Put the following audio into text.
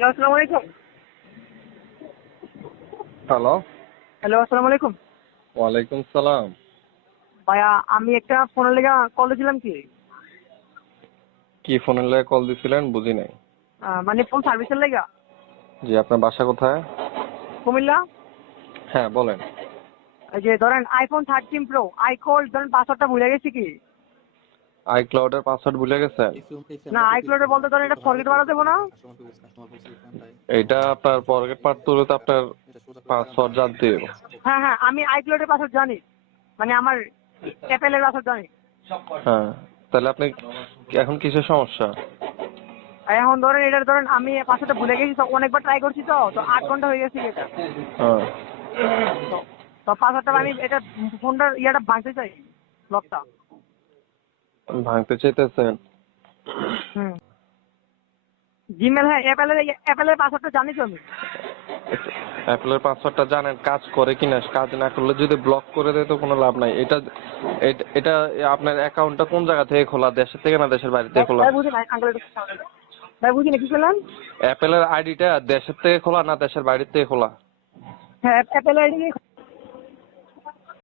Hello, আসসালামু আলাইকুম। Hello. Hello, আসসালামু আলাইকুম। ওয়ালাইকুম সালাম। ভাইয়া, আমি একটা ফোনের লেগে কল দিয়েছিলাম কি, কি ফোনের লাগে কল দিছিলেন বুঝি নাই। মানে ফোন সার্ভিসের লেগে। জি, আপনার বাসা কোথায়? কুমিল্লা। হ্যাঁ বলেন। এই যে ধরেন আইফোন 13 প্রো আইকল, ধরেন পাসওয়ার্ডটা ভুলে গেছি কি। আইক্লাউডের পাসওয়ার্ড ভুলে গেছেন? না, আইক্লাউডে বলতে ধরেন এটা ফরগেট মারা দেবো না। এইটা আপনার ফরগেট পারতে হলে তো আপনার পাসওয়ার্ড জানতে হবে। হ্যাঁ হ্যাঁ, আমি আইক্লাউডের পাসওয়ার্ড জানি, মানে আমার অ্যাপেলের পাসওয়ার্ড জানি। হ্যাঁ, তাহলে আপনি এখন কিসের সমস্যা? আর এখন ধরেন এটা ধরেন আমি পাসওয়ার্ডটা ভুলে গেছি, তো অনেকবার ট্রাই করছি, তো তো 8 ঘন্টা হয়ে গেছে এটা। হ্যাঁ, তো তো পাসওয়ার্ডটা আমি এটা ফোনটার ইয়েটা ভাঙতে চাই, লকটা। ভাঙতে চাইতেছেন? হুম। জিমেল, হ্যাঁ, অ্যাপেলের পাসওয়ার্ডটা জানি তো আমি। অ্যাপলের পাসওয়ার্ডটা জানেন, কাজ করে কিনা, কাজ না করলে যদি ব্লক করে দেয় তো কোনো লাভ নাই। এটা এটা আপনার অ্যাকাউন্টটা কোন জায়গা থেকে খোলা, দেশের থেকে না দেশের বাইরে থেকে খোলা? ভাই বুঝি নাই আঙ্কেল, ভাই বুঝি না কি করলেন। অ্যাপেলের আইডিটা দেশের থেকে খোলা না দেশের বাইরে থেকে খোলা? হ্যাঁ, অ্যাপেল আইডি